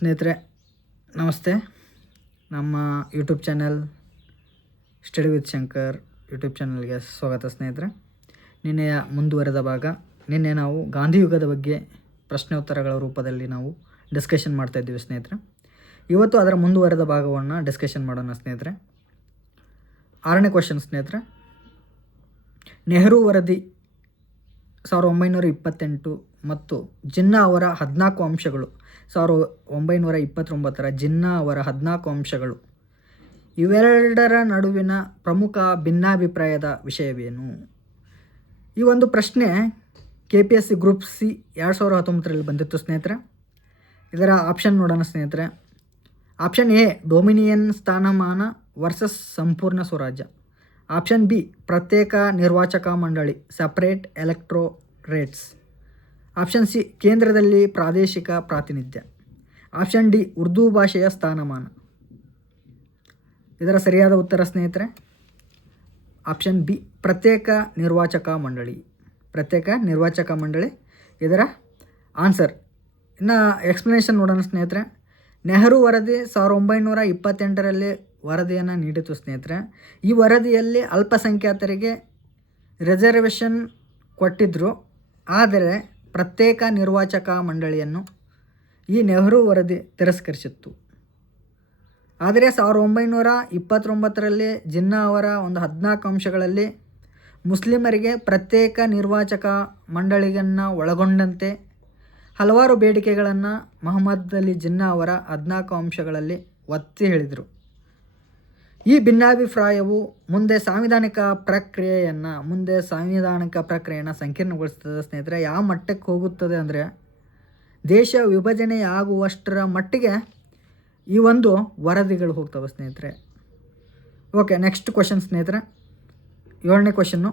ಸ್ನೇಹಿತರೆ ನಮಸ್ತೆ. ನಮ್ಮ YouTube channel study with Shankar YouTube ಚಾನಲ್ಗೆ ಸ್ವಾಗತ. ಸ್ನೇಹಿತರೆ, ನಿನ್ನೆಯ ಮುಂದುವರೆದ ಭಾಗ. ನಿನ್ನೆ ನಾವು ಗಾಂಧಿ ಯುಗದ ಬಗ್ಗೆ ಪ್ರಶ್ನೆ ಉತ್ತರಗಳ ರೂಪದಲ್ಲಿ ನಾವು ಡಿಸ್ಕಷನ್ ಮಾಡ್ತಾಯಿದ್ದೀವಿ ಸ್ನೇಹಿತರೆ. ಇವತ್ತು ಅದರ ಮುಂದುವರೆದ ಭಾಗವನ್ನು ಡಿಸ್ಕಷನ್ ಮಾಡೋಣ ಸ್ನೇಹಿತರೆ. 6ನೇ ಕ್ವಶನ್ ಸ್ನೇಹಿತರೆ, ನೆಹರು ವರದಿ 1928 ಮತ್ತು ಜಿನ್ನಾ ಅವರ 14 ಅಂಶಗಳು 1929 ಜಿನ್ನಾ ಅವರ 14 ಅಂಶಗಳು ಇವೆರಡರ ನಡುವಿನ ಪ್ರಮುಖ ಭಿನ್ನಾಭಿಪ್ರಾಯದ ವಿಷಯವೇನು? ಈ ಒಂದು ಪ್ರಶ್ನೆ KPSC ಗ್ರೂಪ್ C 2019 ಬಂದಿತ್ತು ಸ್ನೇಹಿತರೆ. ಇದರ ಆಪ್ಷನ್ ನೋಡೋಣ ಸ್ನೇಹಿತರೆ. ಆಪ್ಷನ್ ಎ ಡೊಮಿನಿಯನ್ ಸ್ಥಾನಮಾನ ವರ್ಸಸ್ ಸಂಪೂರ್ಣ ಸ್ವರಾಜ್ಯ. ಆಪ್ಷನ್ ಬಿ ಪ್ರತ್ಯೇಕ ನಿರ್ವಾಚಕ ಮಂಡಳಿ ಸಪ್ರೇಟ್ ಎಲೆಕ್ಟೋರೇಟ್ಸ್. ಆಪ್ಷನ್ ಸಿ ಕೇಂದ್ರದಲ್ಲಿ ಪ್ರಾದೇಶಿಕ ಪ್ರಾತಿನಿಧ್ಯ. ಆಪ್ಷನ್ ಡಿ ಉರ್ದು ಭಾಷೆಯ ಸ್ಥಾನಮಾನ. ಇದರ ಸರಿಯಾದ ಉತ್ತರ ಸ್ನೇಹಿತರೆ ಆಪ್ಷನ್ ಬಿ ಪ್ರತ್ಯೇಕ ನಿರ್ವಾಚಕ ಮಂಡಳಿ. ಪ್ರತ್ಯೇಕ ನಿರ್ವಾಚಕ ಮಂಡಳಿ ಇದರ ಆನ್ಸರ್. ಇನ್ನು ಎಕ್ಸ್ಪ್ಲನೇಷನ್ ನೋಡೋಣ ಸ್ನೇಹಿತರೆ. ನೆಹರು ವರದಿ 1928 ವರದಿಯನ್ನು ನೀಡಿತು ಸ್ನೇಹಿತರೆ. ಈ ವರದಿಯಲ್ಲಿ ಅಲ್ಪಸಂಖ್ಯಾತರಿಗೆ ರಿಸರ್ವೇಷನ್ ಕೊಟ್ಟಿದ್ದರು, ಆದರೆ ಪ್ರತ್ಯೇಕ ನಿರ್ವಾಚಕ ಮಂಡಳಿಯನ್ನು ಈ ನೆಹರು ವರದಿ ತಿರಸ್ಕರಿಸಿತ್ತು. ಆದರೆ 1929 ಜಿನ್ನಾ ಅವರ ಒಂದು 14 ಅಂಶಗಳಲ್ಲಿ ಮುಸ್ಲಿಮರಿಗೆ ಪ್ರತ್ಯೇಕ ನಿರ್ವಾಚಕ ಮಂಡಳಿಯನ್ನು ಒಳಗೊಂಡಂತೆ ಹಲವಾರು ಬೇಡಿಕೆಗಳನ್ನು ಮೊಹಮ್ಮದ್ ಅಲಿ ಜಿನ್ನಾ ಅವರ 14 ಅಂಶಗಳಲ್ಲಿ ಒತ್ತಿ ಹೇಳಿದರು. ಈ ಭಿನ್ನಾಭಿಪ್ರಾಯವು ಮುಂದೆ ಸಾಂವಿಧಾನಿಕ ಪ್ರಕ್ರಿಯೆಯನ್ನು ಸಂಕೀರ್ಣಗೊಳಿಸ್ತದೆ ಸ್ನೇಹಿತರೆ. ಯಾವ ಮಟ್ಟಕ್ಕೆ ಹೋಗುತ್ತದೆ ಅಂದರೆ ದೇಶ ವಿಭಜನೆಯಾಗುವಷ್ಟರ ಮಟ್ಟಿಗೆ ಈ ಒಂದು ವರದಿಗಳು ಹೋಗ್ತವೆ ಸ್ನೇಹಿತರೆ. ಓಕೆ, ನೆಕ್ಸ್ಟ್ ಕ್ವಶನ್ ಸ್ನೇಹಿತರೆ. 7ನೇ ಕ್ವಶನ್ನು,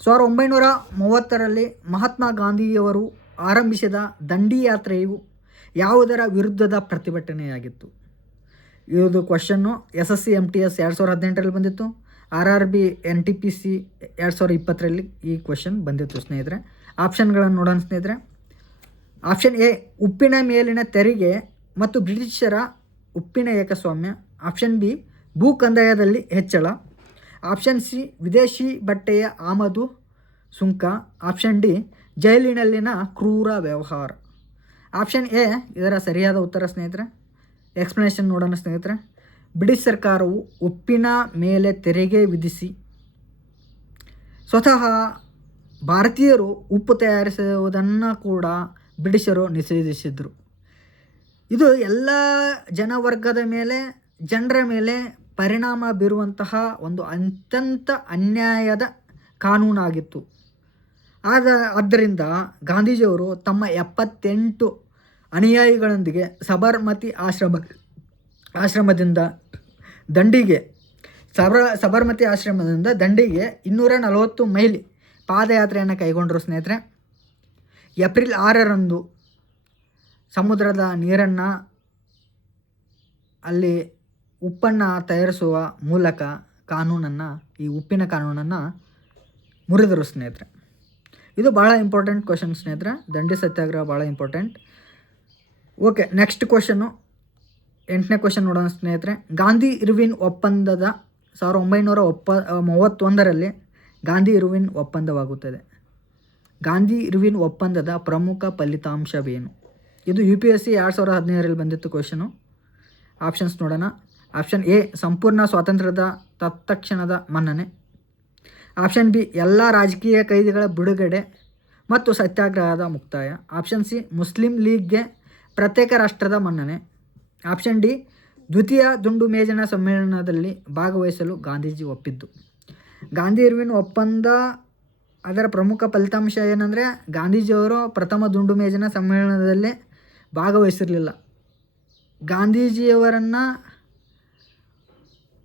1930 ಮಹಾತ್ಮ ಗಾಂಧಿಯವರು ಆರಂಭಿಸಿದ ದಂಡಿ ಯಾತ್ರೆಯು ಯಾವುದರ ವಿರುದ್ಧದ ಪ್ರತಿಭಟನೆಯಾಗಿತ್ತು? ಇದು ಕ್ವಶನ್ನು SSC MTS 2018 ಬಂದಿತ್ತು. RRB NTPC 2020 ಈ ಕ್ವಶನ್ ಬಂದಿತ್ತು ಸ್ನೇಹಿತರೆ. ಆಪ್ಷನ್ಗಳನ್ನು ನೋಡೋಣ ಸ್ನೇಹಿತರೆ. ಆಪ್ಷನ್ ಎ ಉಪ್ಪಿನ ಮೇಲಿನ ತೆರಿಗೆ ಮತ್ತು ಬ್ರಿಟಿಷರ ಉಪ್ಪಿನ ಏಕಸ್ವಾಮ್ಯ. ಆಪ್ಷನ್ ಬಿ ಭೂ ಕಂದಾಯದಲ್ಲಿ ಹೆಚ್ಚಳ. ಆಪ್ಷನ್ ಸಿ ವಿದೇಶಿ ಬಟ್ಟೆಯ ಆಮದು ಸುಂಕ. ಆಪ್ಷನ್ ಡಿ ಜೈಲಿನಲ್ಲಿನ ಕ್ರೂರ ವ್ಯವಹಾರ. ಆಪ್ಷನ್ ಎ ಇದರ ಸರಿಯಾದ ಉತ್ತರ ಸ್ನೇಹಿತರೆ. ಎಕ್ಸ್ಪ್ಲನೇಷನ್ ನೋಡೋಣ ಸ್ನೇಹಿತರೆ. ಬ್ರಿಟಿಷ್ ಸರ್ಕಾರವು ಉಪ್ಪಿನ ಮೇಲೆ ತೆರಿಗೆ ವಿಧಿಸಿ ಸ್ವತಃ ಭಾರತೀಯರು ಉಪ್ಪು ತಯಾರಿಸುವುದನ್ನು ಕೂಡ ಬ್ರಿಟಿಷರು ನಿಷೇಧಿಸಿದರು. ಇದು ಎಲ್ಲ ಜನರ ಮೇಲೆ ಪರಿಣಾಮ ಬೀರುವಂತಹ ಅತ್ಯಂತ ಅನ್ಯಾಯದ ಕಾನೂನಾಗಿತ್ತು. ಆದ್ದರಿಂದ ಗಾಂಧೀಜಿಯವರು ತಮ್ಮ 78 ಅನುಯಾಯಿಗಳೊಂದಿಗೆ ಸಬರ್ಮತಿ ಆಶ್ರಮದಿಂದ ದಂಡಿಗೆ 240 ಮೈಲಿ ಪಾದಯಾತ್ರೆಯನ್ನು ಕೈಗೊಂಡರು ಸ್ನೇಹಿತರೆ. ಏಪ್ರಿಲ್ 6 ಸಮುದ್ರದ ನೀರನ್ನು ಅಲ್ಲಿ ಉಪ್ಪನ್ನು ತಯಾರಿಸುವ ಮೂಲಕ ಈ ಉಪ್ಪಿನ ಕಾನೂನನ್ನು ಮುರಿದರು ಸ್ನೇಹಿತರೆ. ಇದು ಭಾಳ ಇಂಪಾರ್ಟೆಂಟ್ ಕ್ವಶನ್ ಸ್ನೇಹಿತರೆ. ದಂಡಿ ಸತ್ಯಾಗ್ರಹ ಭಾಳ ಇಂಪಾರ್ಟೆಂಟ್. ಓಕೆ, ನೆಕ್ಸ್ಟ್ ಕ್ವಶನ್ನು 8ನೇ ಕ್ವಶನ್ ನೋಡೋಣ ಸ್ನೇಹಿತರೆ. ಗಾಂಧಿ ಇರ್ವಿನ್ ಒಪ್ಪಂದದ 1931 ಗಾಂಧಿ ಇರ್ವಿನ್ ಒಪ್ಪಂದವಾಗುತ್ತದೆ. ಗಾಂಧಿ ಇರ್ವಿನ್ ಒಪ್ಪಂದದ ಪ್ರಮುಖ ಫಲಿತಾಂಶವೇನು? ಇದು UPSC 2017 ಬಂದಿತ್ತು ಕ್ವಶನು. ಆಪ್ಷನ್ಸ್ ನೋಡೋಣ. ಆಪ್ಷನ್ ಎ ಸಂಪೂರ್ಣ ಸ್ವಾತಂತ್ರ್ಯದ ತತ್ಕ್ಷಣದ ಮನ್ನಣೆ. ಆಪ್ಷನ್ ಬಿ ಎಲ್ಲ ರಾಜಕೀಯ ಕೈದಿಗಳ ಬಿಡುಗಡೆ ಮತ್ತು ಸತ್ಯಾಗ್ರಹದ ಮುಕ್ತಾಯ. ಆಪ್ಷನ್ ಸಿ ಮುಸ್ಲಿಂ ಲೀಗ್ಗೆ ಪ್ರತ್ಯೇಕ ರಾಷ್ಟ್ರದ ಮನ್ನಣೆ. ಆಪ್ಷನ್ ಡಿ ದ್ವಿತೀಯ ದುಂಡು ಮೇಜಿನ ಸಮ್ಮೇಳನದಲ್ಲಿ ಭಾಗವಹಿಸಲು ಗಾಂಧೀಜಿ ಒಪ್ಪಿದ್ದು. ಗಾಂಧಿ ಇರ್ವಿನ್ ಒಪ್ಪಂದ ಅದರ ಪ್ರಮುಖ ಫಲಿತಾಂಶ ಏನಂದರೆ ಗಾಂಧೀಜಿಯವರು ಪ್ರಥಮ ದುಂಡು ಮೇಜಿನ ಸಮ್ಮೇಳನದಲ್ಲಿ ಭಾಗವಹಿಸಿರಲಿಲ್ಲ. ಗಾಂಧೀಜಿಯವರನ್ನು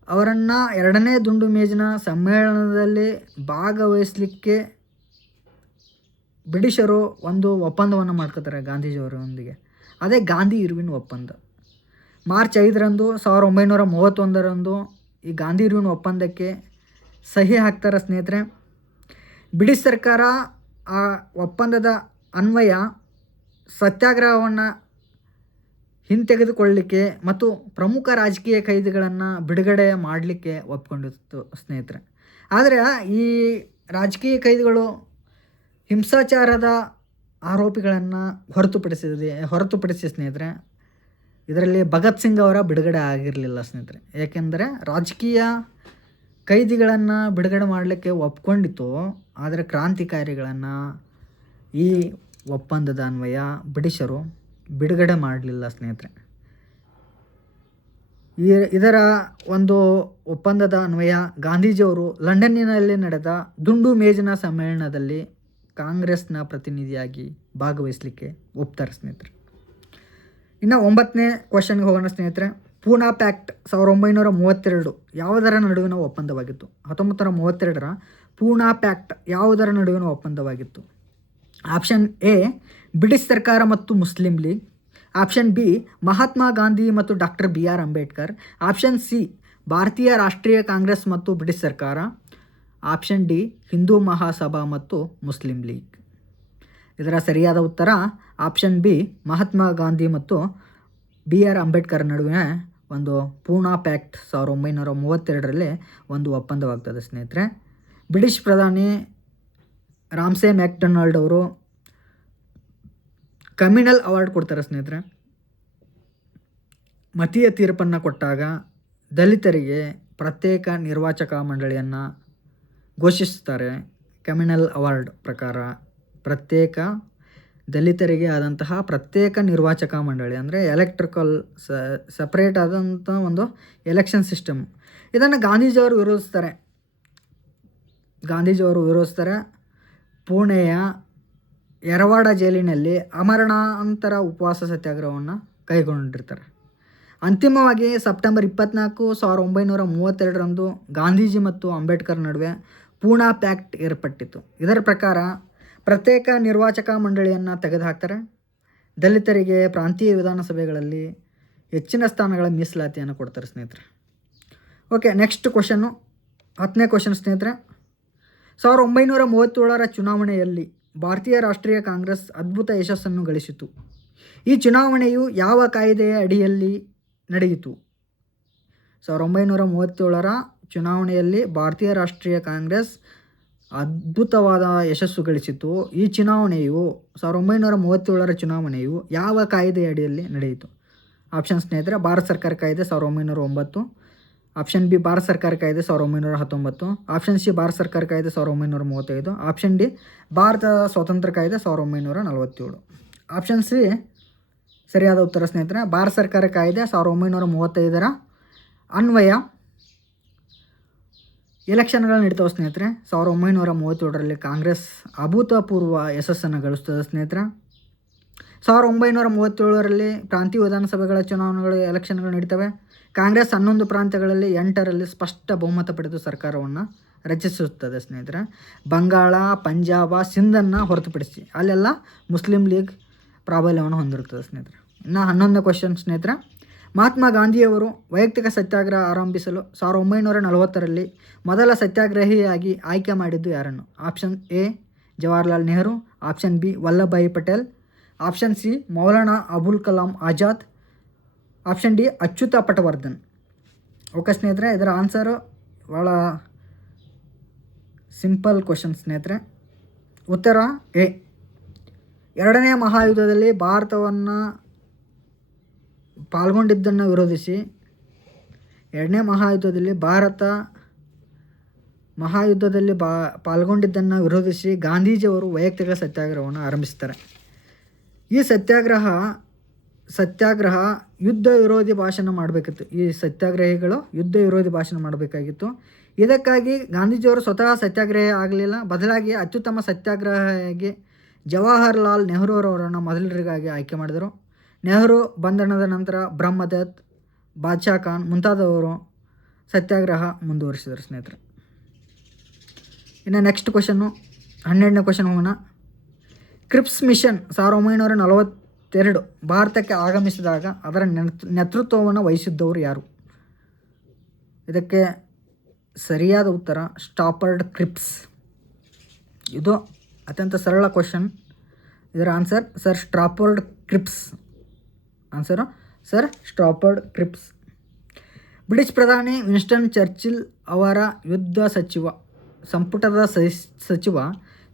2ನೇ ದುಂಡು ಮೇಜಿನ ಸಮ್ಮೇಳನದಲ್ಲಿ ಭಾಗವಹಿಸಲಿಕ್ಕೆ ಬ್ರಿಟಿಷರು ಒಂದು ಒಪ್ಪಂದವನ್ನು ಮಾಡ್ಕೋತಾರೆ ಗಾಂಧೀಜಿಯವರೊಂದಿಗೆ. ಅದೇ ಗಾಂಧಿ ಇರ್ವಿನ್ ಒಪ್ಪಂದ. ಮಾರ್ಚ್ 5 1931 ಈ ಗಾಂಧಿ ಇರ್ವಿನ್ ಒಪ್ಪಂದಕ್ಕೆ ಸಹಿ ಹಾಕ್ತಾರೆ ಸ್ನೇಹಿತರೆ. ಬ್ರಿಟಿಷ್ ಸರ್ಕಾರ ಆ ಒಪ್ಪಂದದ ಅನ್ವಯ ಸತ್ಯಾಗ್ರಹವನ್ನು ಹಿಂತೆಗೆದುಕೊಳ್ಳಲಿಕ್ಕೆ ಮತ್ತು ಪ್ರಮುಖ ರಾಜಕೀಯ ಖೈದಿಗಳನ್ನು ಬಿಡುಗಡೆ ಮಾಡಲಿಕ್ಕೆ ಒಪ್ಕೊಂಡಿತ್ತು ಸ್ನೇಹಿತರೆ. ಆದರೆ ಈ ರಾಜಕೀಯ ಖೈದಿಗಳು ಹಿಂಸಾಚಾರದ ಆರೋಪಿಗಳನ್ನು ಹೊರತುಪಡಿಸಿ ಸ್ನೇಹಿತರೆ ಇದರಲ್ಲಿ ಭಗತ್ ಸಿಂಗ್ ಅವರ ಬಿಡುಗಡೆ ಆಗಿರಲಿಲ್ಲ ಸ್ನೇಹಿತರೆ. ಏಕೆಂದರೆ ರಾಜಕೀಯ ಖೈದಿಗಳನ್ನು ಬಿಡುಗಡೆ ಮಾಡಲಿಕ್ಕೆ ಒಪ್ಕೊಂಡಿತ್ತು, ಆದರೆ ಕ್ರಾಂತಿಕಾರಿಗಳನ್ನು ಈ ಒಪ್ಪಂದದ ಅನ್ವಯ ಬ್ರಿಟಿಷರು ಬಿಡುಗಡೆ ಮಾಡಲಿಲ್ಲ ಸ್ನೇಹಿತರೆ. ಇದರ ಒಂದು ಒಪ್ಪಂದದ ಅನ್ವಯ ಗಾಂಧೀಜಿಯವರು ಲಂಡನ್ನಿನಲ್ಲಿ ನಡೆದ ದುಂಡು ಮೇಜಿನ ಸಮ್ಮೇಳನದಲ್ಲಿ ಕಾಂಗ್ರೆಸ್ನ ಪ್ರತಿನಿಧಿಯಾಗಿ ಭಾಗವಹಿಸಲಿಕ್ಕೆ ಒಪ್ತಾರೆ ಸ್ನೇಹಿತರೆ. ಇನ್ನು 9ನೇ ಕ್ವಶನ್ಗೆ ಹೋಗೋಣ ಸ್ನೇಹಿತರೆ. ಪೂನಾ ಪ್ಯಾಕ್ಟ್ 1932 ಯಾವುದರ ನಡುವಿನ ಒಪ್ಪಂದವಾಗಿತ್ತು? 1932ರ ಪೂನಾ ಪ್ಯಾಕ್ಟ್ ಯಾವುದರ ನಡುವಿನ ಒಪ್ಪಂದವಾಗಿತ್ತು? ಆಪ್ಷನ್ ಎ ಬ್ರಿಟಿಷ್ ಸರ್ಕಾರ ಮತ್ತು ಮುಸ್ಲಿಂ ಲೀಗ್, ಆಪ್ಷನ್ ಬಿ ಮಹಾತ್ಮ ಗಾಂಧಿ ಮತ್ತು doctor BR Ambedkar, option C ಭಾರತೀಯ ರಾಷ್ಟ್ರೀಯ ಕಾಂಗ್ರೆಸ್ ಮತ್ತು ಬ್ರಿಟಿಷ್ ಸರ್ಕಾರ, ಆಪ್ಷನ್ ಡಿ ಹಿಂದೂ ಮಹಾಸಭಾ ಮತ್ತು ಮುಸ್ಲಿಂ ಲೀಗ್. ಇದರ ಸರಿಯಾದ ಉತ್ತರ ಆಪ್ಷನ್ ಬಿ ಮಹಾತ್ಮ ಗಾಂಧಿ ಮತ್ತು BR ಅಂಬೇಡ್ಕರ್ ನಡುವಿನ ಒಂದು ಪೂನಾ ಪ್ಯಾಕ್ಟ್ 1932ರಲ್ಲಿ ಒಂದು ಒಪ್ಪಂದವಾಗ್ತದೆ ಸ್ನೇಹಿತರೆ. ಬ್ರಿಟಿಷ್ ಪ್ರಧಾನಿ ರಾಮ್ಸೆ ಮ್ಯಾಕ್ಡೊನಾಲ್ಡ್ ಅವರು ಕಮ್ಯುನಲ್ ಅವಾರ್ಡ್ ಕೊಡ್ತಾರೆ ಸ್ನೇಹಿತರೆ. ಮತೀಯ ತೀರ್ಪನ್ನು ಕೊಟ್ಟಾಗ ದಲಿತರಿಗೆ ಪ್ರತ್ಯೇಕ ನಿರ್ವಾಚಕ ಮಂಡಳಿಯನ್ನು ಘೋಷಿಸುತ್ತಾರೆ. ಕಮ್ಯುನಲ್ ಅವಾರ್ಡ್ ಪ್ರಕಾರ ಪ್ರತ್ಯೇಕ ದಲಿತರಿಗೆ ಆದಂತಹ ಪ್ರತ್ಯೇಕ ನಿರ್ವಾಚಕ ಮಂಡಳಿ ಅಂದರೆ ಸಪ್ರೇಟ್ ಆದಂಥ ಒಂದು ಎಲೆಕ್ಷನ್ ಸಿಸ್ಟಮ್. ಇದನ್ನು ಗಾಂಧೀಜಿಯವರು ವಿರೋಧಿಸ್ತಾರೆ. ಪುಣೆಯ ಯರವಾಡ ಜೈಲಿನಲ್ಲಿ ಅಮರಣಾಂತರ ಉಪವಾಸ ಸತ್ಯಾಗ್ರಹವನ್ನು ಕೈಗೊಂಡಿರ್ತಾರೆ. ಅಂತಿಮವಾಗಿ ಸೆಪ್ಟೆಂಬರ್ 24, 1932ರಂದು ಗಾಂಧೀಜಿ ಮತ್ತು ಅಂಬೇಡ್ಕರ್ ನಡುವೆ ಪೂನಾ ಪ್ಯಾಕ್ಟ್ ಏರ್ಪಟ್ಟಿತು. ಇದರ ಪ್ರಕಾರ ಪ್ರತ್ಯೇಕ ನಿರ್ವಾಚಕ ಮಂಡಳಿಯನ್ನು ತೆಗೆದುಹಾಕ್ತಾರೆ. ದಲಿತರಿಗೆ ಪ್ರಾಂತೀಯ ವಿಧಾನಸಭೆಗಳಲ್ಲಿ ಹೆಚ್ಚಿನ ಸ್ಥಾನಗಳ ಮೀಸಲಾತಿಯನ್ನು ಕೊಡ್ತಾರೆ ಸ್ನೇಹಿತರೆ. ಓಕೆ, ನೆಕ್ಸ್ಟ್ ಕ್ವಶನ್ನು 10ನೇ ಕ್ವಶನ್ ಸ್ನೇಹಿತರೆ. 1937ರ ಚುನಾವಣೆಯಲ್ಲಿ ಭಾರತೀಯ ರಾಷ್ಟ್ರೀಯ ಕಾಂಗ್ರೆಸ್ ಅದ್ಭುತ ಯಶಸ್ಸನ್ನು ಗಳಿಸಿತು. ಈ ಚುನಾವಣೆಯು ಯಾವ ಕಾಯ್ದೆಯ ಅಡಿಯಲ್ಲಿ ನಡೆಯಿತು? 1937ರ ಚುನಾವಣೆಯಲ್ಲಿ ಭಾರತೀಯ ರಾಷ್ಟ್ರೀಯ ಕಾಂಗ್ರೆಸ್ ಅದ್ಭುತವಾದ ಯಶಸ್ಸು ಗಳಿಸಿತು. ಈ ಚುನಾವಣೆಯು 1937ರ ಚುನಾವಣೆಯು ಯಾವ ಕಾಯ್ದೆಯ ಅಡಿಯಲ್ಲಿ ನಡೆಯಿತು? ಆಪ್ಷನ್ ಸ್ನೇಹಿತರೆ ಭಾರತ ಸರ್ಕಾರ ಕಾಯ್ದೆ 1909, ಆಪ್ಷನ್ ಬಿ ಭಾರತ ಸರ್ಕಾರ ಕಾಯ್ದೆ 1919, ಆಪ್ಷನ್ ಸಿ ಭಾರತ ಸರ್ಕಾರ ಕಾಯ್ದೆ 1935, ಆಪ್ಷನ್ ಡಿ ಭಾರತ ಸ್ವಾತಂತ್ರ್ಯ ಕಾಯ್ದೆ 1947. ಆಪ್ಷನ್ ಸಿ ಸರಿಯಾದ ಉತ್ತರ ಸ್ನೇಹಿತರೆ. ಭಾರತ ಸರ್ಕಾರ ಕಾಯ್ದೆ 1935ರ ಅನ್ವಯ ಎಲೆಕ್ಷನ್ಗಳು ನಡೀತಾವೆ ಸ್ನೇಹಿತರೆ. 1937ರಲ್ಲಿ ಕಾಂಗ್ರೆಸ್ ಅಭೂತಪೂರ್ವ ಯಶಸ್ಸನ್ನು ಗಳಿಸ್ತದೆ ಸ್ನೇಹಿತರೆ. 1937ರಲ್ಲಿ ಪ್ರಾಂತೀಯ ವಿಧಾನಸಭೆಗಳ ಚುನಾವಣೆಗಳು ಎಲೆಕ್ಷನ್ಗಳು ನಡೀತವೆ. ಕಾಂಗ್ರೆಸ್ 11 ಪ್ರಾಂತ್ಯಗಳಲ್ಲಿ 8ರಲ್ಲಿ ಸ್ಪಷ್ಟ ಬಹುಮತ ಪಡೆದು ಸರ್ಕಾರವನ್ನು ರಚಿಸುತ್ತದೆ ಸ್ನೇಹಿತರೆ. ಬಂಗಾಳ, ಪಂಜಾಬ, ಸಿಂಧನ್ನು ಹೊರತುಪಡಿಸಿ ಅಲ್ಲೆಲ್ಲ ಮುಸ್ಲಿಂ ಲೀಗ್ ಪ್ರಾಬಲ್ಯವನ್ನು ಹೊಂದಿರುತ್ತದೆ ಸ್ನೇಹಿತರೆ. ಇನ್ನು 11ನೇ ಕ್ವಶನ್ ಸ್ನೇಹಿತರೆ. ಮಹಾತ್ಮ ಗಾಂಧಿಯವರು ವೈಯಕ್ತಿಕ ಸತ್ಯಾಗ್ರಹ ಆರಂಭಿಸಲು 1940ರಲ್ಲಿ ಮೊದಲ ಸತ್ಯಾಗ್ರಹಿಯಾಗಿ ಆಯ್ಕೆ ಮಾಡಿದ್ದು ಯಾರನ್ನು? Option A Jawaharlal Nehru, option B Vallabhbhai Patel, option C Maulana Abul Kalam Azad, option D Achyuta Patwardhan. Okay ಸ್ನೇಹಿತರೆ, ಇದರ ಆನ್ಸರು ಭಾಳ ಸಿಂಪಲ್ ಕ್ವಶನ್ ಸ್ನೇಹಿತರೆ. ಉತ್ತರ ಎ. ಎರಡನೇ ಮಹಾಯುದ್ಧದಲ್ಲಿ ಪಾಲ್ಗೊಂಡಿದ್ದನ್ನು ವಿರೋಧಿಸಿ ಪಾಲ್ಗೊಂಡಿದ್ದನ್ನು ವಿರೋಧಿಸಿ ಗಾಂಧೀಜಿಯವರು ವೈಯಕ್ತಿಕ ಸತ್ಯಾಗ್ರಹವನ್ನು ಆರಂಭಿಸ್ತಾರೆ. ಈ ಸತ್ಯಾಗ್ರಹ ಯುದ್ಧ ವಿರೋಧಿ ಭಾಷಣ ಮಾಡಬೇಕಿತ್ತು. ಈ ಸತ್ಯಾಗ್ರಹಿಗಳು ಯುದ್ಧ ವಿರೋಧಿ ಭಾಷಣ ಮಾಡಬೇಕಾಗಿತ್ತು. ಇದಕ್ಕಾಗಿ ಗಾಂಧೀಜಿಯವರು ಸ್ವತಃ ಸತ್ಯಾಗ್ರಹಿ ಆಗಲಿಲ್ಲ, ಬದಲಾಗಿ ಅತ್ಯುತ್ತಮ ಸತ್ಯಾಗ್ರಹಿಯಾಗಿ ಜವಾಹರ್ಲಾಲ್ ನೆಹರೂರವರನ್ನು ಮೊದಲರಿಗಾಗಿ ಆಯ್ಕೆ ಮಾಡಿದರು. ನೆಹರು ಬಂಧನದ ನಂತರ ಬ್ರಹ್ಮದತ್, ಬಾದ್ಶಾ ಖಾನ್ ಮುಂತಾದವರು ಸತ್ಯಾಗ್ರಹ ಮುಂದುವರಿಸಿದರು ಸ್ನೇಹಿತರೆ. ಇನ್ನು ನೆಕ್ಸ್ಟ್ ಕ್ವಶನ್ನು 12ನೇ ಕ್ವಶನ್ ಹೋಗೋಣ. ಕ್ರಿಪ್ಸ್ ಮಿಷನ್ 1942 ಭಾರತಕ್ಕೆ ಆಗಮಿಸಿದಾಗ ಅದರ ನೇತೃತ್ವವನ್ನು ವಹಿಸಿದ್ದವರು ಯಾರು? ಇದಕ್ಕೆ ಸರಿಯಾದ ಉತ್ತರ ಸ್ಟಾಫರ್ಡ್ ಕ್ರಿಪ್ಸ್. ಇದು ಅತ್ಯಂತ ಸರಳ ಕ್ವಶನ್. ಇದರ answer sir Stafford Cripps. Answer sir Strafford Cripps. British ಪ್ರಧಾನಿ ವಿನ್ಸ್ಟನ್ ಚರ್ಚಿಲ್ ಅವರ ಯುದ್ಧ ಸಂಪುಟದ ಸಚಿವ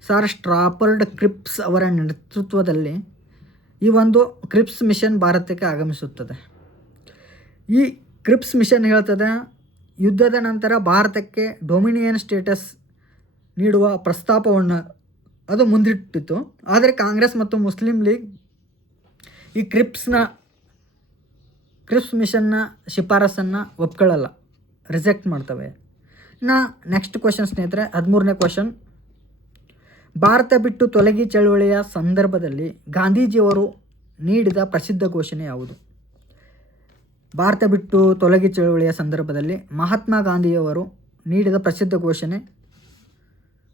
ಸರ್ ಸ್ಟ್ರಾಫರ್ಡ್ ಕ್ರಿಪ್ಸ್ ಅವರ ನೇತೃತ್ವದಲ್ಲಿ ಈ ಒಂದು ಕ್ರಿಪ್ಸ್ ಮಿಷನ್ ಭಾರತಕ್ಕೆ ಆಗಮಿಸುತ್ತದೆ. ಈ ಕ್ರಿಪ್ಸ್ ಮಿಷನ್ ಹೇಳ್ತದೆ, ಯುದ್ಧದ ನಂತರ ಭಾರತಕ್ಕೆ ಡೊಮಿನಿಯನ್ ಸ್ಟೇಟಸ್ ನೀಡುವ ಪ್ರಸ್ತಾಪವನ್ನು ಅದು ಮುಂದಿಟ್ಟಿತ್ತು. ಆದರೆ ಕಾಂಗ್ರೆಸ್ ಮತ್ತು ಮುಸ್ಲಿಂ ಲೀಗ್ ಈ ಕ್ರಿಪ್ಸ್ ಮಿಷನ್ನ ಶಿಫಾರಸನ್ನು ಒಪ್ಕೊಳ್ಳಲ್ಲ, ರಿಜೆಕ್ಟ್ ಮಾಡ್ತವೆ. ನೆಕ್ಸ್ಟ್ ಕ್ವಶನ್ ಸ್ನೇಹಿತರೆ, 13ನೇ ಕ್ವಶನ್. ಭಾರತ ಬಿಟ್ಟು ತೊಲಗಿ ಚಳವಳಿಯ ಸಂದರ್ಭದಲ್ಲಿ ಗಾಂಧೀಜಿಯವರು ನೀಡಿದ ಪ್ರಸಿದ್ಧ ಘೋಷಣೆ ಯಾವುದು? ಭಾರತ ಬಿಟ್ಟು ತೊಲಗಿ ಚಳವಳಿಯ ಸಂದರ್ಭದಲ್ಲಿ ಮಹಾತ್ಮ ಗಾಂಧಿಯವರು ನೀಡಿದ ಪ್ರಸಿದ್ಧ ಘೋಷಣೆ,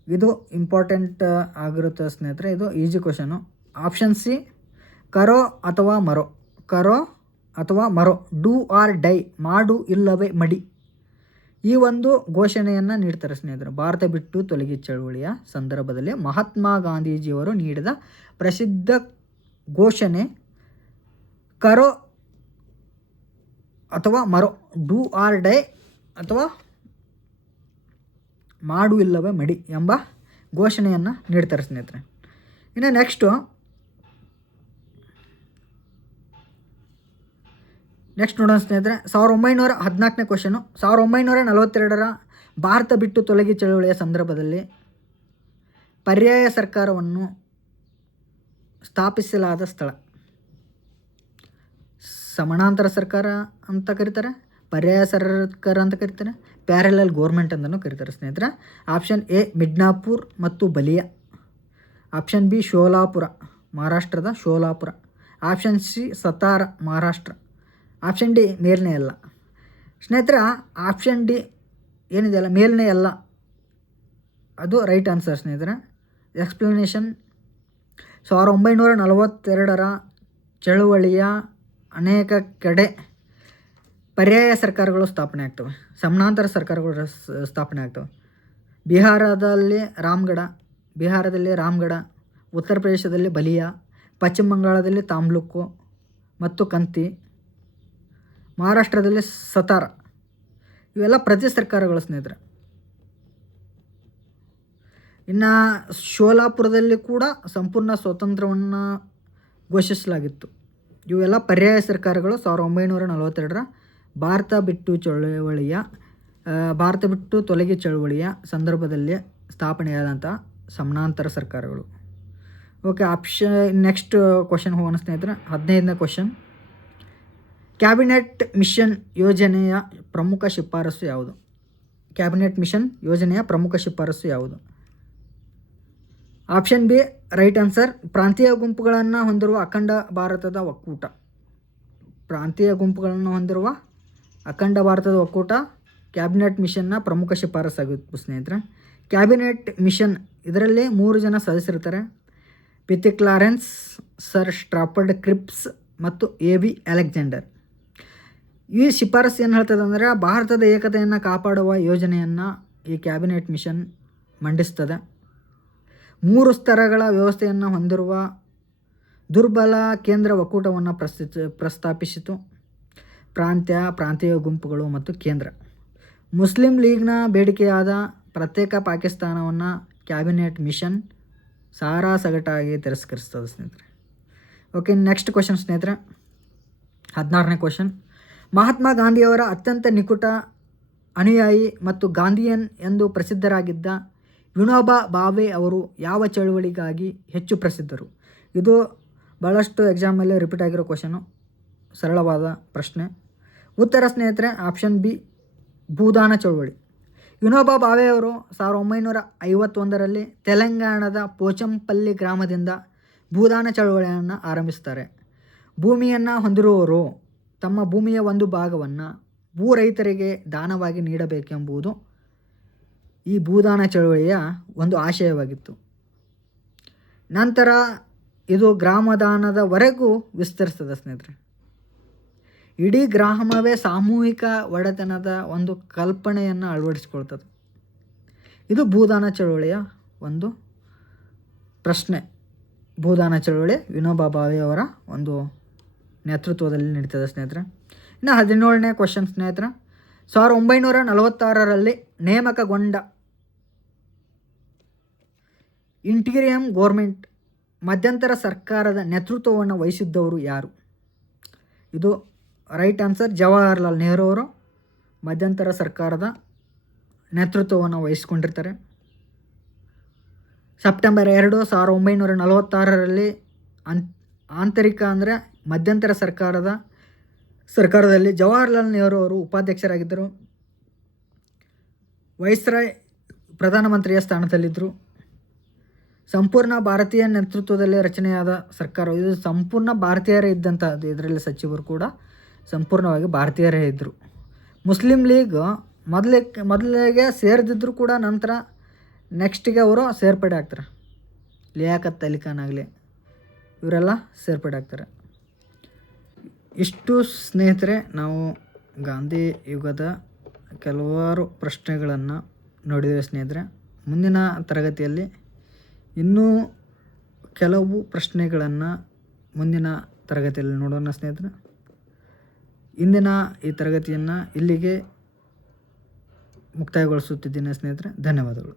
ಇದು ಇಂಪಾರ್ಟೆಂಟ್ ಆಗಿರುತ್ತೆ ಸ್ನೇಹಿತರೆ, ಇದು ಈಜಿ ಕ್ವಶನು. ಆಪ್ಷನ್ ಸಿ ಕರೋ ಅಥವಾ ಮರೋ. ಕರೋ ಅಥವಾ ಮರೋ, ಡೂ ಆರ್ ಡೈ, ಮಾಡು ಇಲ್ಲವೇ ಮಡಿ. ಈ ಒಂದು ಘೋಷಣೆಯನ್ನು ನೀಡ್ತಾರೆ ಸ್ನೇಹಿತರೆ. ಭಾರತ ಬಿಟ್ಟು ತೊಲಗಿ ಚಳವಳಿಯ ಸಂದರ್ಭದಲ್ಲಿ ಮಹಾತ್ಮ ಗಾಂಧೀಜಿಯವರು ನೀಡಿದ ಪ್ರಸಿದ್ಧ ಘೋಷಣೆ ಕರೋ ಅಥವಾ ಮರೋ, ಡೂ ಆರ್ ಡೈ ಅಥವಾ ಮಾಡು ಇಲ್ಲವೇ ಮಡಿ ಎಂಬ ಘೋಷಣೆಯನ್ನು ನೀಡ್ತಾರೆ ಸ್ನೇಹಿತರೆ. ಇನ್ನು ನೆಕ್ಸ್ಟ್ ನೋಡೋಣ ಸ್ನೇಹಿತರೆ, 1914ನೇ ಕ್ವಶನು. 1942ರ ಭಾರತ ಬಿಟ್ಟು ತೊಲಗಿ ಚಳವಳಿಯ ಸಂದರ್ಭದಲ್ಲಿ ಪರ್ಯಾಯ ಸರ್ಕಾರವನ್ನು ಸ್ಥಾಪಿಸಲಾದ ಸ್ಥಳ. ಸಮಾನಾಂತರ ಸರ್ಕಾರ ಅಂತ ಕರೀತಾರೆ, ಪರ್ಯಾಯ ಸರ್ಕಾರ ಅಂತ ಕರೀತಾರೆ, ಪ್ಯಾರಲಲ್ ಗೋರ್ಮೆಂಟ್ ಅಂತಲೂ ಕರೀತಾರೆ ಸ್ನೇಹಿತರೆ. ಆಪ್ಷನ್ ಎ ಮಿಡ್ನಾಪುರ್ ಮತ್ತು ಬಲಿಯಾ. ಆಪ್ಷನ್ ಬಿ ಶೋಲಾಪುರ, ಮಹಾರಾಷ್ಟ್ರದ Sholapur. Option C Satara, Maharashtra. Option D ಮೇಲ್ನೇ ಅಲ್ಲ. ಸ್ನೇಹಿತರೆ, ಆಪ್ಷನ್ ಡಿ ಏನಿದೆಯಲ್ಲ ಮೇಲ್ನೇ ಅಲ್ಲ, ಅದು ರೈಟ್ ಆನ್ಸರ್ ಸ್ನೇಹಿತರೆ. ಎಕ್ಸ್ಪ್ಲನೇಷನ್, 1942ರ ಚಳುವಳಿಯ ಅನೇಕ ಕಡೆ ಪರ್ಯಾಯ ಸರ್ಕಾರಗಳು ಸ್ಥಾಪನೆ ಆಗ್ತವೆ, ಸಮಾನಾಂತರ ಸರ್ಕಾರಗಳು ಸ್ಥಾಪನೆ ಆಗ್ತವೆ. ಬಿಹಾರದಲ್ಲಿ ರಾಮ್ಗಢ, ಉತ್ತರ ಪ್ರದೇಶದಲ್ಲಿ ಬಲಿಯಾ, ಪಶ್ಚಿಮ ಬಂಗಾಳದಲ್ಲಿ ತಾಮ್ಲುಕ್ಕು ಮತ್ತು ಕಂತಿ, ಮಹಾರಾಷ್ಟ್ರದಲ್ಲಿ ಸತಾರ. ಇವೆಲ್ಲ ಪ್ರತಿ ಸರ್ಕಾರಗಳು ಸ್ನೇಹಿತರೆ. ಇನ್ನು ಶೋಲಾಪುರದಲ್ಲಿ ಕೂಡ ಸಂಪೂರ್ಣ ಸ್ವಾತಂತ್ರ್ಯವನ್ನು ಘೋಷಿಸಲಾಗಿತ್ತು. ಇವೆಲ್ಲ ಪರ್ಯಾಯ ಸರ್ಕಾರಗಳು 1942ರ ಭಾರತ ಬಿಟ್ಟು ತೊಲಗಿ ಚಳವಳಿಯ ಸಂದರ್ಭದಲ್ಲಿ ಸ್ಥಾಪನೆಯಾದಂಥ ಸಮಾನಾಂತರ ಸರ್ಕಾರಗಳು. ಓಕೆ, ನೆಕ್ಸ್ಟ್ ಕ್ವಶನ್ ಹೋಗೋಣ ಸ್ನೇಹಿತರೆ. 15ನೇ ಕ್ವಶನ್. ಕ್ಯಾಬಿನೆಟ್ ಮಿಷನ್ ಯೋಜನೆಯ ಪ್ರಮುಖ ಶಿಫಾರಸು ಯಾವುದು? ಕ್ಯಾಬಿನೆಟ್ ಮಿಷನ್ ಯೋಜನೆಯ ಪ್ರಮುಖ ಶಿಫಾರಸು ಯಾವುದು? ಆಪ್ಷನ್ ಬಿ ರೈಟ್ ಆನ್ಸರ್, ಪ್ರಾಂತೀಯ ಗುಂಪುಗಳನ್ನು ಹೊಂದಿರುವ ಅಖಂಡ ಭಾರತದ ಒಕ್ಕೂಟ. ಕ್ಯಾಬಿನೆಟ್ ಮಿಷನ್ನ ಪ್ರಮುಖ ಶಿಫಾರಸಾಗಿತ್ತು ಸ್ನೇಹಿತರೆ. ಕ್ಯಾಬಿನೆಟ್ ಮಿಷನ್ ಇದರಲ್ಲಿ 3 ಜನ ಸದಸ್ಯರಿರ್ತಾರೆ. ಪಿತಿ ಕ್ಲಾರೆನ್ಸ್, ಸರ್ ಸ್ಟ್ರಾಫರ್ಡ್ ಕ್ರಿಪ್ಸ್ ಮತ್ತು ಎ.ವಿ. ಅಲೆಕ್ಸಾಂಡರ್. ಈ ಶಿಫಾರಸು ಏನು ಹೇಳ್ತದೆ ಅಂದರೆ, ಭಾರತದ ಏಕತೆಯನ್ನು ಕಾಪಾಡುವ ಯೋಜನೆಯನ್ನು ಈ ಕ್ಯಾಬಿನೆಟ್ ಮಿಷನ್ ಮಂಡಿಸ್ತದೆ. 3 ಸ್ತರಗಳ ವ್ಯವಸ್ಥೆಯನ್ನು ಹೊಂದಿರುವ ದುರ್ಬಲ ಕೇಂದ್ರ ಒಕ್ಕೂಟವನ್ನು ಪ್ರಸ್ತಾಪಿಸಿತು. ಪ್ರಾಂತೀಯ ಗುಂಪುಗಳು ಮತ್ತು ಕೇಂದ್ರ. ಮುಸ್ಲಿಂ ಲೀಗ್ನ ಬೇಡಿಕೆಯಾದ ಪ್ರತ್ಯೇಕ ಪಾಕಿಸ್ತಾನವನ್ನು ಕ್ಯಾಬಿನೆಟ್ ಮಿಷನ್ ಸಾರಾಸಗಟಾಗಿ ತಿರಸ್ಕರಿಸ್ತದೆ ಸ್ನೇಹಿತರೆ. ಓಕೆ, ನೆಕ್ಸ್ಟ್ ಕ್ವಶನ್ ಸ್ನೇಹಿತರೆ, 16ನೇ ಕ್ವಶನ್. ಮಹಾತ್ಮ ಗಾಂಧಿಯವರ ಅತ್ಯಂತ ನಿಕಟ ಅನುಯಾಯಿ ಮತ್ತು ಗಾಂಧಿಯನ್ ಎಂದು ಪ್ರಸಿದ್ಧರಾಗಿದ್ದ ವಿನೋಬಾ ಭಾವೆ ಅವರು ಯಾವ ಚಳುವಳಿಗಾಗಿ ಹೆಚ್ಚು ಪ್ರಸಿದ್ಧರು? ಇದು ಭಾಳಷ್ಟು ಎಕ್ಸಾಮಲ್ಲಿ ರಿಪೀಟ್ ಆಗಿರೋ ಕ್ವಶನು, ಸರಳವಾದ ಪ್ರಶ್ನೆ. ಉತ್ತರ ಸ್ನೇಹಿತರೆ ಆಪ್ಷನ್ ಬಿ ಭೂದಾನ ಚಳುವಳಿ. ವಿನೋಬಾ ಭಾವೆ ಅವರು 1951ರಲ್ಲಿ ತೆಲಂಗಾಣದ ಪೋಚಂಪಲ್ಲಿ ಗ್ರಾಮದಿಂದ ಭೂದಾನ ಚಳುವಳಿಯನ್ನು ಆರಂಭಿಸ್ತಾರೆ. ಭೂಮಿಯನ್ನು ಹೊಂದಿರುವವರು ತಮ್ಮ ಭೂಮಿಯ ಒಂದು ಭಾಗವನ್ನು ಭೂ ರೈತರಿಗೆ ದಾನವಾಗಿ ನೀಡಬೇಕೆಂಬುದು ಈ ಭೂದಾನ ಚಳುವಳಿಯ ಒಂದು ಆಶಯವಾಗಿತ್ತು. ನಂತರ ಇದು ಗ್ರಾಮದಾನದವರೆಗೂ ವಿಸ್ತರಿಸ್ತದೆ ಸ್ನೇಹಿತರೆ. ಇಡೀ ಗ್ರಾಮವೇ ಸಾಮೂಹಿಕ ಒಡೆತನದ ಒಂದು ಕಲ್ಪನೆಯನ್ನು ಅಳವಡಿಸಿಕೊಳ್ತದೆ. ಇದು ಭೂದಾನ ಚಳುವಳಿಯ ಒಂದು ಪ್ರಶ್ನೆ. ಭೂದಾನ ಚಳುವಳಿ ವಿನೋಬಾ ಭಾವೆ ಅವರ ಒಂದು ನೇತೃತ್ವದಲ್ಲಿ ನಡೀತದೆ ಸ್ನೇಹಿತರೆ. ಇನ್ನು 17ನೇ ಕ್ವಶನ್ ಸ್ನೇಹಿತರೆ, 1946ರಲ್ಲಿ ನೇಮಕಗೊಂಡ ಇಂಟೀರಿಯಂ ಗೋರ್ಮೆಂಟ್ ಮಧ್ಯಂತರ ಸರ್ಕಾರದ ನೇತೃತ್ವವನ್ನು ವಹಿಸಿದ್ದವರು ಯಾರು? ಇದು ರೈಟ್ ಆನ್ಸರ್, ಜವಾಹರ್ಲಾಲ್ ನೆಹರು ಅವರು ಮಧ್ಯಂತರ ಸರ್ಕಾರದ ನೇತೃತ್ವವನ್ನು ವಹಿಸ್ಕೊಂಡಿರ್ತಾರೆ. ಸೆಪ್ಟೆಂಬರ್ 2, 1946ರಲ್ಲಿ ಆಂತರಿಕ ಅಂದರೆ ಮಧ್ಯಂತರ ಸರ್ಕಾರದಲ್ಲಿ ಜವಾಹರ್ಲಾಲ್ ನೆಹರು ಅವರು ಉಪಾಧ್ಯಕ್ಷರಾಗಿದ್ದರು. ವೈಸ್ರಾಯ್ ಪ್ರಧಾನಮಂತ್ರಿಯ ಸ್ಥಾನದಲ್ಲಿದ್ದರು. ಸಂಪೂರ್ಣ ಭಾರತೀಯ ನೇತೃತ್ವದಲ್ಲಿ ರಚನೆಯಾದ ಸರ್ಕಾರ. ಇದು ಸಂಪೂರ್ಣ ಭಾರತೀಯರೇ ಇದ್ದಂಥದ್ದು. ಇದರಲ್ಲಿ ಸಚಿವರು ಕೂಡ ಸಂಪೂರ್ಣವಾಗಿ ಭಾರತೀಯರೇ ಇದ್ದರು. ಮುಸ್ಲಿಂ ಲೀಗ್ ಮೊದಲಿಗೆ ಸೇರಿದಿದ್ದರೂ ಕೂಡ ನಂತರ ನೆಕ್ಸ್ಟಿಗೆ ಅವರು ಸೇರ್ಪಡೆ ಆಗ್ತಾರೆ. ಲಿಯಾಕತ್ ಅಲಿ ಖಾನ್ ಆಗಲಿ ಇವರೆಲ್ಲ ಸೇರ್ಪಡೆ ಆಗ್ತಾರೆ. ಇಷ್ಟು ಸ್ನೇಹಿತರೆ ನಾವು ಗಾಂಧಿ ಯುಗದ ಕೆಲವಾರು ಪ್ರಶ್ನೆಗಳನ್ನು ನೋಡಿದ್ದೇವೆ ಸ್ನೇಹಿತರೆ. ಮುಂದಿನ ತರಗತಿಯಲ್ಲಿ ಇನ್ನೂ ಕೆಲವು ಪ್ರಶ್ನೆಗಳನ್ನು ಮುಂದಿನ ತರಗತಿಯಲ್ಲಿ ನೋಡೋಣ ಸ್ನೇಹಿತರೆ. ಇಂದಿನ ಈ ತರಗತಿಯನ್ನು ಇಲ್ಲಿಗೆ ಮುಕ್ತಾಯಗೊಳಿಸುತ್ತಿದ್ದೇನೆ ಸ್ನೇಹಿತರೆ. ಧನ್ಯವಾದಗಳು.